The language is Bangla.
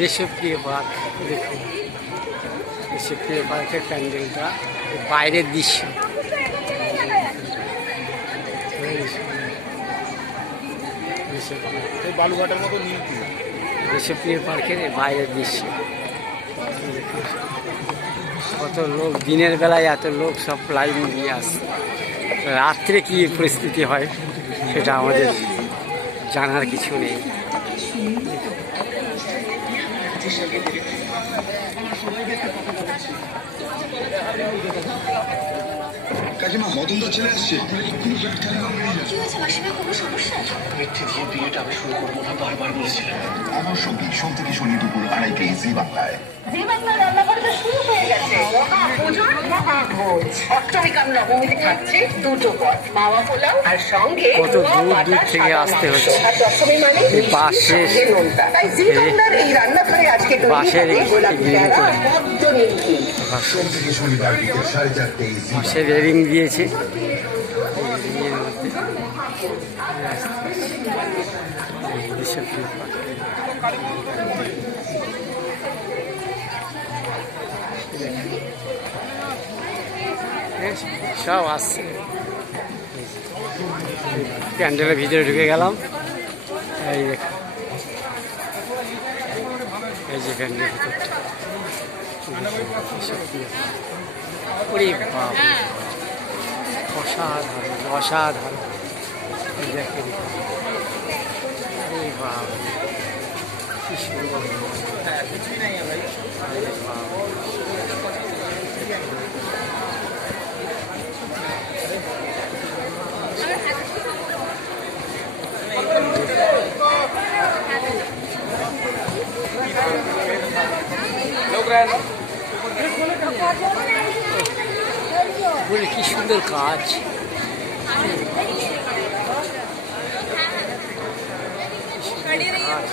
দেশপ্রিয় পার্ক দেখুন, দেশপ্রিয় পার্কের প্যান্ডেলটা বাইরের দৃশ্য। বালুঘাটের মতো নীল দেশপ্রিয় পার্কের বাইরের দৃশ্য। কত লোক, দিনের বেলায় এত লোক সব লাইন দিয়ে আসে, রাত্রে কী পরিস্থিতি হয় সেটা আমাদের জানার কিছু নেই। কাকিমা মদন তো চলে আসছে। মিথ্যে দিয়ে বিয়েটা আমি শুরু করবো না, বারবার বলেছিলাম। আমার সঙ্গে সোম থেকে শনি দুপুর 2:30 জি বাংলায়। জি বাংলার রান্নাঘরে তো শুরু হয়ে গেছে মহাভোজন মহাভোজ। অষ্টমীকাম নবমীতে থাকছে দুটো পদ, মাওয়া পোলাও আর সঙ্গে কত দূর দূর থেকে আসতে হচ্ছে। আর দশমী মানে বাঁশের নোনতা। তাই জি বাংলার এই রান্নাঘরে আজকে তৈরি বাঁশের হবে গোলাপি গ্রিল ভেড়া করে। আর পদ্ম নিমকি। সোম থেকে শনিবার বিকেল 4:30 জি সে রেলিং দিয়েছে, রেলিংয়ের মধ্যে দেশপ্রিয় পার্ক। সব আসছে, প্যান্ডেলের ভিতরে ঢুকে গেলাম। এই দেখো, এই যে প্যান্ডেলের ভিতরটা, ওরে বাবা, অসাধারণ অসাধারণ। দেখেন, আরে বাবা কি সুন্দর, আরে বাবা। বলে কি সুন্দর কাজ, কি সুন্দর কাজ।